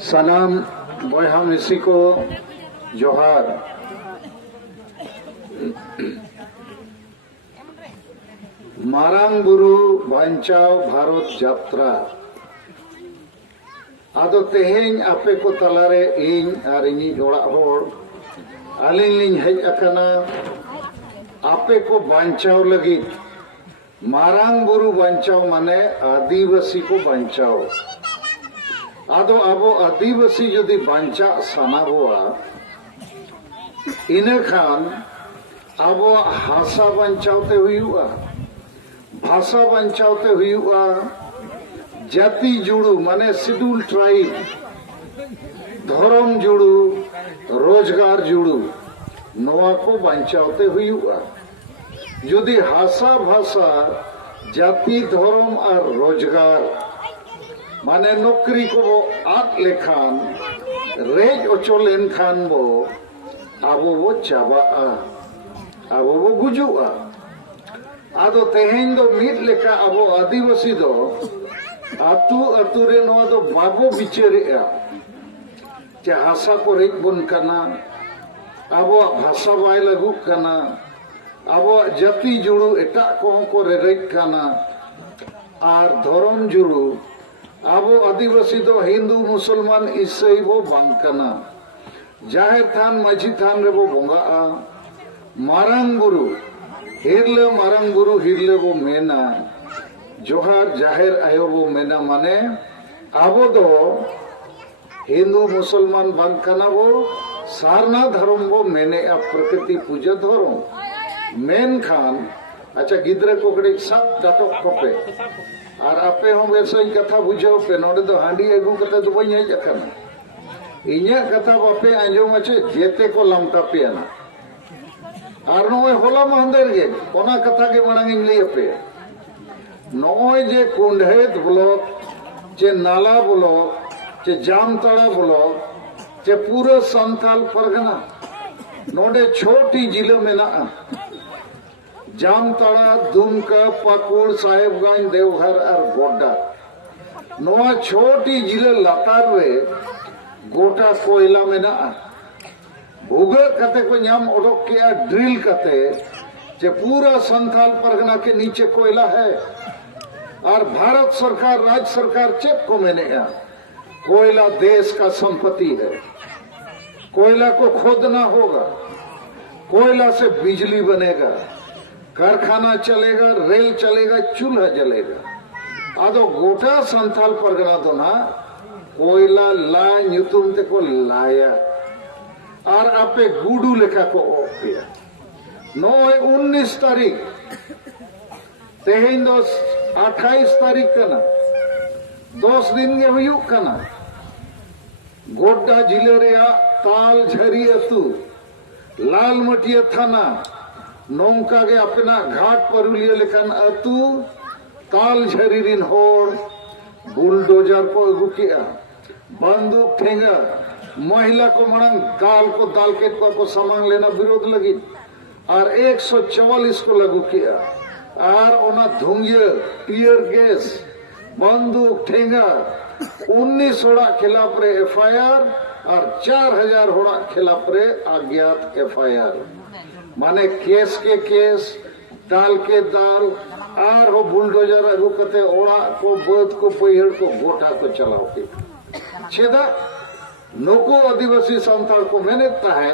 सनाम बॉयहा मिसी को जोहार। मारांग बुरु बांचाव भारत यात्रा आदो तेहें आपे को तलारे इन आर इनी ओड़ा होड़ आलिन लिन हेज अकना आपे को बांचाव लगी। मारांग बुरु बांचाव माने आदिवासी को बांचाव। आदो आबो आदिवासी यदि बांचा सानाबोआ इने खान आबो हासा बांचावते हुआ, भाषा बांचावते हुआ, जाति जुड़ू माने शेड्यूल ट्राइब, धर्म जुड़ू, रोजगार जुड़ू नवा को बांचावते हुआ। यदि हासा भाषा जाति धर्म और रोजगार माने नौकरी को वो आद लेखान रेज ओचोलेन खान वो आबो वो चाबा आबो वो गुजुआ। आदो तेहें दो मीट लेका आबो आदिवासी दो आतु आतु रे नवा दो बाबो बिचारेआ चे हासा को रेज बन कना आबो भाषा बाय लगू कना आबो जाति जुड़ू एटा को रेज कना और धर्म जुड़ू आबो आदिवासी दो हिंदू मुसलमान ईसाई वो बांग कना। जाहिर थान माझी थान रे वो बोंगा मारांग बुरु हिरले मारांग बुरु हिरले वो मेना जोहार जाहिर आयो वो मेना माने आबो दो हिंदू मुसलमान बांग कना वो सारना धर्म वो मेने अब प्रकृति पूजा धर्म मेन खान। अच्छा गिद्रे को कड़ी सब डाटो खोपे और आपे हम वैसा ही कथा बुझाओ पे नोडे दो हांडी अगू कथा तो बई हेज अकना इन्या कथा बापे आंजोम अच्छे जेते को लमटा पियाना और नोए होला महंदर गे ओना कथा के मांग इंगली पे नोए जे कुंडहेत ब्लॉक चे नाला ब्लॉक चे जामताड़ा ब्लॉक चे पूरा संथाल परगना नोडे छोटी जिले में ना जामताड़ा दुमका पाकुड़ साहेबगंज देवघर और गोड्डा नोआ छोटी जिले लातार रे गोटा कोयला में ना भूगल कते को नाम ओडोक किया ड्रिल कते जे पूरा संथाल परगना के नीचे कोयला है और भारत सरकार राज्य सरकार चेक को मैंने कोयला देश का संपत्ति है। कोयला को खोदना होगा, कोयला से बिजली बनेगा, कारखाना चलेगा, रेल चलेगा, चूल्हा जलेगा। आदो गोटा संथाल परगना तो ना कोयला ला न्यूतुम ते को लाया और आपे गुडू लेखा को ओपिया 19 तारीख तेहें 28 तारीख कना 10 दिन के हुई कना गोड्डा जिले रेया ताल झरी अतु लाल मटिया थाना नौका के अपना घाट परुलिया लेखन अतु ताल झरी रिन होड़ बुलडोजर को अगू किया बंदूक ठेंगा महिला को मणंग दाल के को सामान लेना विरोध लगी और 144 को लागू किया और ओना धुंगिया टीयर गैस बंदूक ठेंगा 19 होड़ा खिलाफ रे एफआईआर और 4000 होड़ा खिलाफ रे अज्ञात एफआईआर माने केस के केस दाल के दाल और वो बुलडोजर अगू कते ओड़ा को बद को पैहड़ को गोटा को चलाओ के छेदा नको आदिवासी संथाल को मैंने ताहे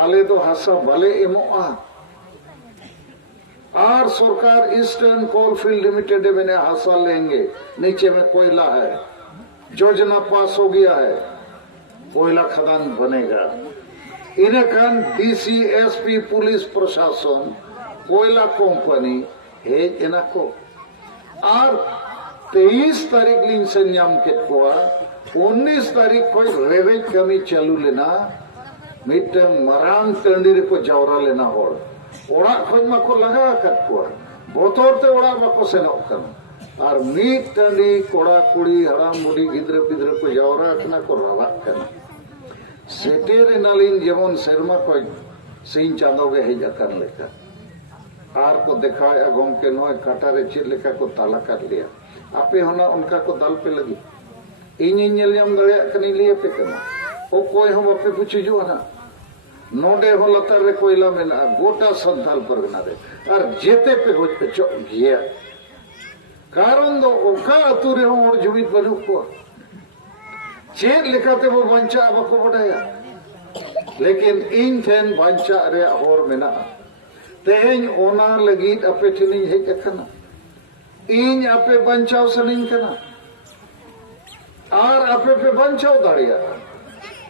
आले तो हासा भले एमोआ और सरकार ईस्टर्न कोलफील्ड लिमिटेड मैंने हासा लेंगे नीचे में कोयला है योजना पास हो गया है कोयला खदान बनेगा। इन्हें खान डीसी एसपी पुलिस प्रशासन कोयला कंपनी है इनको और 23 तारीख लिंग से नाम के 19 तारीख को रेवेज कमी चालू लेना मिटन मरांग टंडी को जावरा लेना हो ओड़ा खन को लगा कर बोतोर ते ओड़ा को सेनोक करना और मीट टंडी कोड़ा कुड़ी हराम बुढ़ी गिद्रे पिद्रे को जावरा रखना को रवाक करना सेटेर नालिन जेमन शर्मा को सिंह चांदो के हेजा कर लेकर आर को देखा गम के नय काटारे चेद लेका को ताला कर लिया आपे होना उनका को दाल पे लगी इन नेलम दड़े कनी लिए पे कना ओ कोई हम बापे पूछिजो ना नोडे हो लतार रे कोयला मेना गोटा संथाल परगना रे और जेते पे हो चो गया कारण दो ओका अतु रे हो जुमित बनु को चेक लेकाते वो बंचा बको बडाया लेकिन इन ठेन बंचा रे और मेना तेहेन ओना लगित अपे ठिनी हेज अकना इन आपे बंचाव सनिन कना और आपे पे बंचाव दाड़िया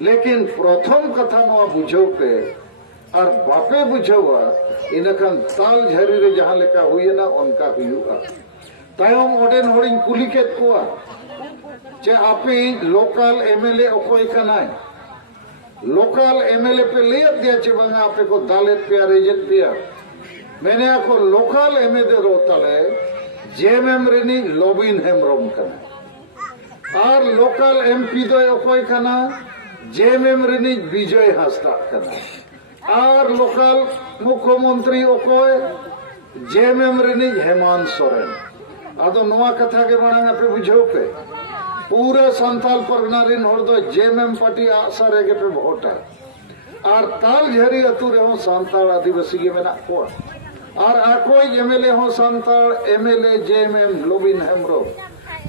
लेकिन प्रथम कथा नवा बुझाव पे और बापे बुझावा इनकन ताल झरी रे जहां लेका हुई ना उनका हुआ तायम ओडेन होड़िन कुली केत कोआ चे आपे लोकल एमएलए ओकोय कनाय लोकल एमएलए पे ले दिया चे बंगा आपे को दालेत पे रेजेंट पे मैंने आपको लोकल एमएलए रोतले जेएमएम रेनी लॉबिन हेमरोम कना और लोकल एमपी दो ओकोय कना जेएमएम रेनी विजय हांसदा कना और लोकल मुख्यमंत्री ओकोय जेएमएम रेनी हेमंत सोरेन आदो नवा कथा के मांगा पे बुझो पे पूरा संताल परगना रिन होड़ दो जेएमएम पार्टी आसारे के पे वोट है और ताल झरी अतु रे हो संताल आदिवासी के मेना को और आकोई एमएलए हो Santal MLA JMM Lobin Hembrom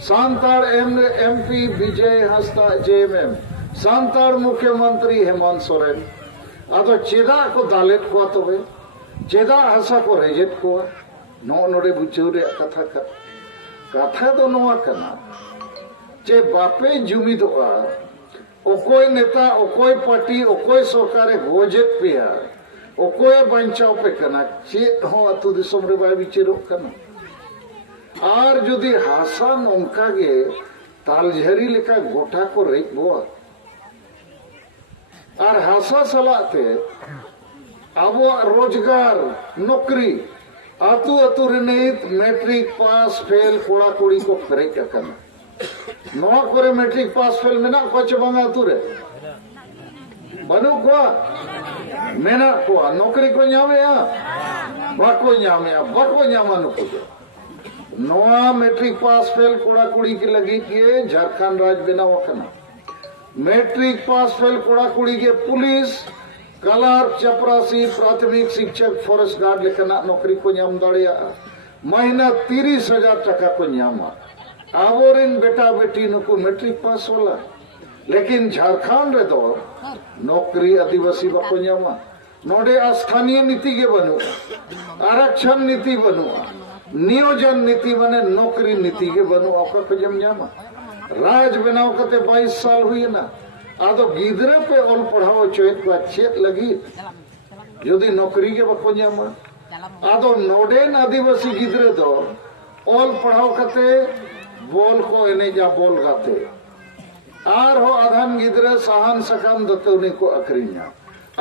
Santal MP Vijay Hansda JMM Santal मुख्यमंत्री हेमंत सोरेन आदो चेदा को दालेट को तबे चेदा आशा को रेजेट को नो नोडे बुझो रे कथा दो नोआ कना जे बापे जुमिदोआ ओकोय नेता ओकोय पार्टी ओकोय सरकारे गोजेत पेया ओकोय बंचाव पे कना चे हो अतु दिसम रे बाय बिचेरो कना और जुदी हासा नोंका गे तालझरी लेका गोटा को रेक बोआ और हासा सलाते अबो रोजगार नौकरी अतु अतु रेनित मैट्रिक पास फेल कोड़ा कुड़ी को फेरे कना नवा करे मैट्रिक पास फेल मेना को चबंगा तुरे बनु को मेना को नौकरी को ᱧᱟᱢᱮᱟ बाको ᱧᱟᱢᱟनु को नवा मैट्रिक पास फेल कोड़ा कुड़ी के लगी के झारखंड राज बनाव कना मैट्रिक पास फेल कोड़ा कुड़ी के पुलिस कलर चपरासी प्राथमिक शिक्षक फॉरेस्ट गार्ड लेकना नौकरी को ᱧाम दाड़िया महीना 30,000 टका को ᱧामा आबोरिन बेटा बेटी नुकु मैट्रिक पास होला लेकिन झारखंड रे दो नौकरी आदिवासी बाको ᱧामा नोडे स्थानीय नीति के बनु आरक्षण नीति बनु नियोजन नीति बने नौकरी नीति के बनु ओकर पे जम ᱧामा राज बनाव कते 22 साल हुई ना आदो गिदरे पे ऑल पढ़ाओ चोत को चेत लगी यदि नौकरी के बाको ᱧामा आदो नोडेन आदिवासी गिदरे दो ऑल पढ़ाओ कते बोल को एने जा बोल गाते आर हो आधान गिदरे साहन सकाम दतौनी को अकरिया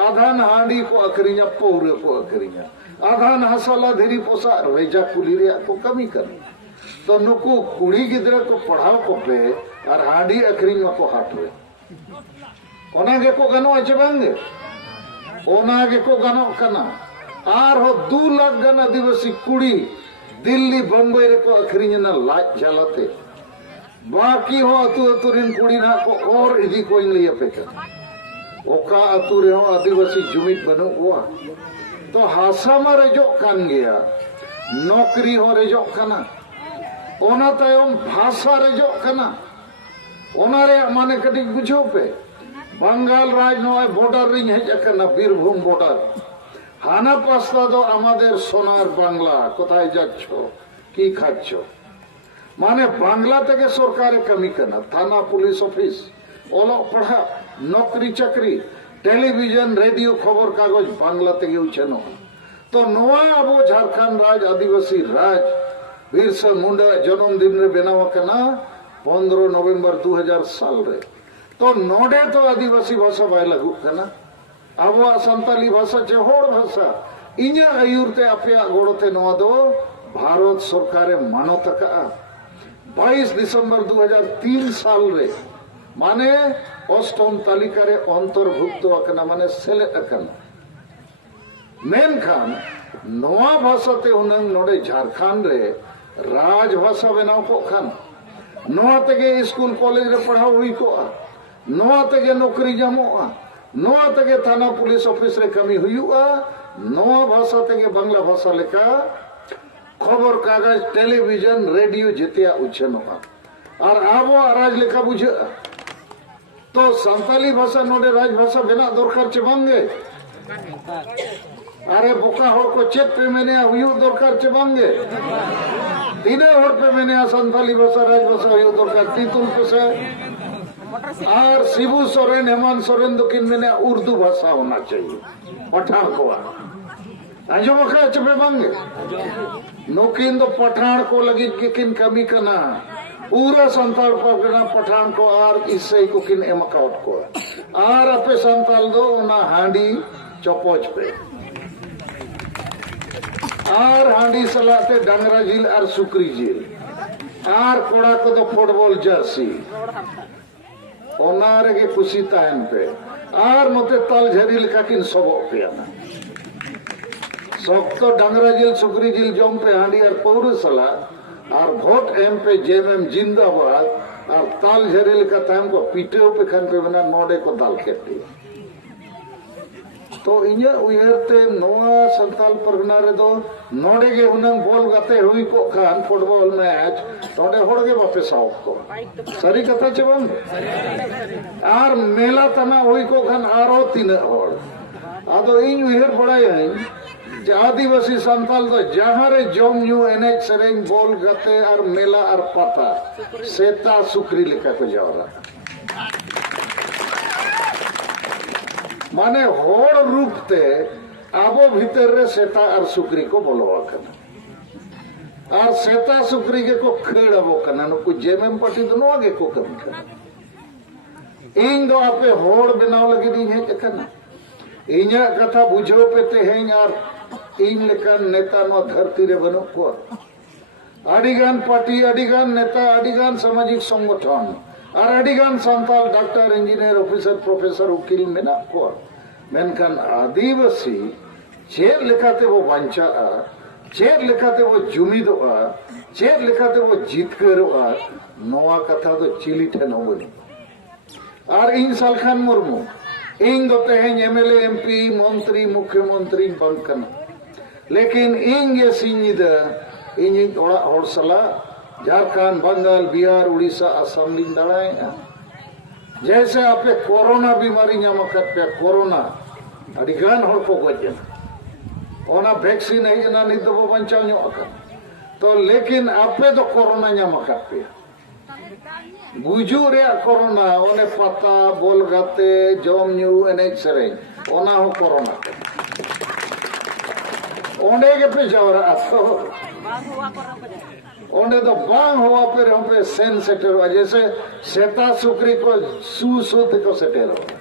आधान हांडी को अकरिया पौरे को अकरिया आधान हसला धीरी पोसा रेजा कुली रे को कमी कर तो नुकु कुड़ी गिदरे को पढ़ाओ को पे और हांडी अकरिया को हाटवे ओनागे को गनो अचबंगे ओनागे को गनो कना आर हो 2 लाख गन आदिवासी कुड़ी दिल्ली बम्बई रे को अखरीना लाज जलाते बाकी हो अतु अतु रिन कुड़ी ना को और इदी कोई लिया पे ओका अतु रे हो आदिवासी जुमित बनो हुआ तो हासा मा रेजो कान गया नौकरी हो रेजो कना ओना तायम भाषा रेजो कना ओना रे माने कटी बुझो पे बंगाल राज नय बॉर्डर रिन हेज अकना बीरभूम बॉर्डर हाना पास्ता दो आमादेर सोनार बांग्ला कोथाय जाच्छो की खाच्छो माने बांग्ला तेगे सरकारे कमी करना थाना पुलिस ऑफिस ओलो पढ़ा नौकरी चाकरी टेलीविजन रेडियो खबर कागज बांग्ला तेगे उछनो तो नवा अबो झारखंड राज आदिवासी राज बिरसा मुंडा जन्मदिन रे बनाव कना 15 नवंबर 2000 साल रे तो नोडे तो आदिवासी भाषा बाय लागू कना अब संताली भाषा चे होड़ भाषा इन्या आयुरते अपया गोड़ते नवा दो भारत सरकारे मानत का 22 दिसंबर 2003 साल रे माने अष्टम तालिका रे अंतर्भुक्त अकना माने सेले अकना मेनखान नवा भाषा ते उनंग नोडे झारखंड रे राज भाषा बनाव को खान नोआ तेगे स्कूल कॉलेज रे पढ़ाओ हुई को नोआ तेगे नौकरी जामोआ नोआ तेगे थाना पुलिस ऑफिस रे कमी हुआ नोआ भाषा तेगे बांग्ला भाषा लेका खबर कागज टेलीविजन रेडियो जितिया उछनोआ और आबो राज लेका बुझे तो संताली भाषा नोडे राज भाषा बिना दरकार चे बांगे अरे बोका होड़ को चेक पे मैंने हुई दरकार चे बांगे तीने होड़ पे मैंने संताली भाषा राज भाषा हुई दरकार तीतुल पे से और शिबू सोरेन हेमंत सोरेन दो किन मैंने उर्दू भाषा होना चाहिए पठान को आजो बखरा चपे बांगे नोकिन दो पठान को लगी किन कमी करना पूरा संताल पकड़ना पठान को और इससे को किन एमकाउट को और अपे संताल दो ना हांडी चौपोच पे और हांडी सलाते डंगरा झील और सुकरी झील और कोड़ा को तो फुटबॉल जर्सी ओनारे के खुशी ताहन पे और मते ताल झरी लिखा किन सबो पे ना सब तो डंगरा झील सुकरी झील जम पे हांडी और पौर सला और वोट एम पे जेएमएम जिंदाबाद और ताल झरेल का टाइम को पीटे पे खान पे बना नोडे को दाल खेती तो इन्हें उयरते नोआ संताल परगना रे दो नोडे के उन्हें बॉल गाते हुई को खान फुटबॉल मैच तोड़े होड़ के वापस आओ को सारी कथा चबम और मेला तना हुई को खान आरो तीन होड़ आदो इन उयर बड़ा है आदिवासी संताल तो जहाँ रे जम यू एनेज सेरेंग बोल गते और मेला और पता सेता सुकरी लिखा को जावरा माने होड़ रूप ते आबो भीतर रे सेता और सुकरी को बोलवा करना और सेता सुकरी के को खेड़ आबो करना नुकु जेमेम पटी दोनों आगे को कम करना इन दो आपे होड़ बनाव लगी नहीं है करना इन्या कथा बुझो पे ते हैं यार इन लेकान नेता नो धरती रे बनो को आडिगान पार्टी आडिगान नेता आडिगान सामाजिक संगठन और आडिगान Santal doctor engineer officer professor उकिल मेना को मेनखान आदिवासी चेर लेखाते वो बंचा चेर लेखाते वो जुमिदोआ चेर लेखाते वो जितकरोआ नोआ कथा तो चिली ठन होबनी और इन सालखान मुर्मू इन दो तेहें एमएलए एमपी मंत्री मुख्यमंत्री बंकन लेकिन इन ये सिंगिदा इन ओड़ा होड़सला झारखंड बंगाल बिहार उड़ीसा असम लिंग दड़ाए जैसे आपे कोरोना बीमारी नामकत पे कोरोना अडिगान होड़ को गजन ओना वैक्सीन है ना निद बो बंचाव नो तो लेकिन आपे तो कोरोना नामकत पे गुजू रे कोरोना ओने पता बोल गाते जम न्यू एनेज सेरेंग ओना हो कोरोना ओंडे के पे जावरा तो ओंडे तो बांग हुआ पे हम पे सेन सेटर हुआ जैसे सेता सुकरी को सू सोते को सेटर हुआ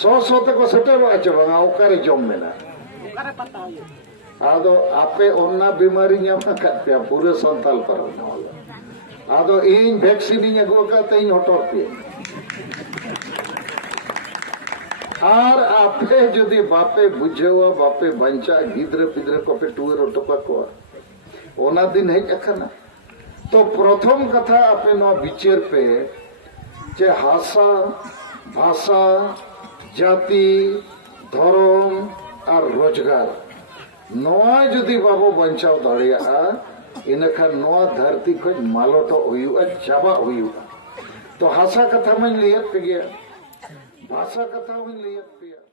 सौ सोते को सेटर हुआ अच्छा बांगा उकारे जम में ना आदो आपे ओन्ना बीमारी न्यामा करते हैं पूरे संताल पर आदो इन वैक्सीन इन अगुआ करते इन होटोर पे और आपे जदि बापे बुझेवा बापे बंचा गिद्रे पिद्रे को पे टुएर ओटोपा को ओना दिन है अखना तो प्रथम कथा आपे नो विचार पे जे हासा भाषा जाति धर्म और रोजगार नोआ जदि बाबो बंचाव दाड़िया इनखान नोआ धरती को मालोटो हुआ चाबा हुआ तो हासा कथा में लियत पे गया भाषा कथा में लियत पे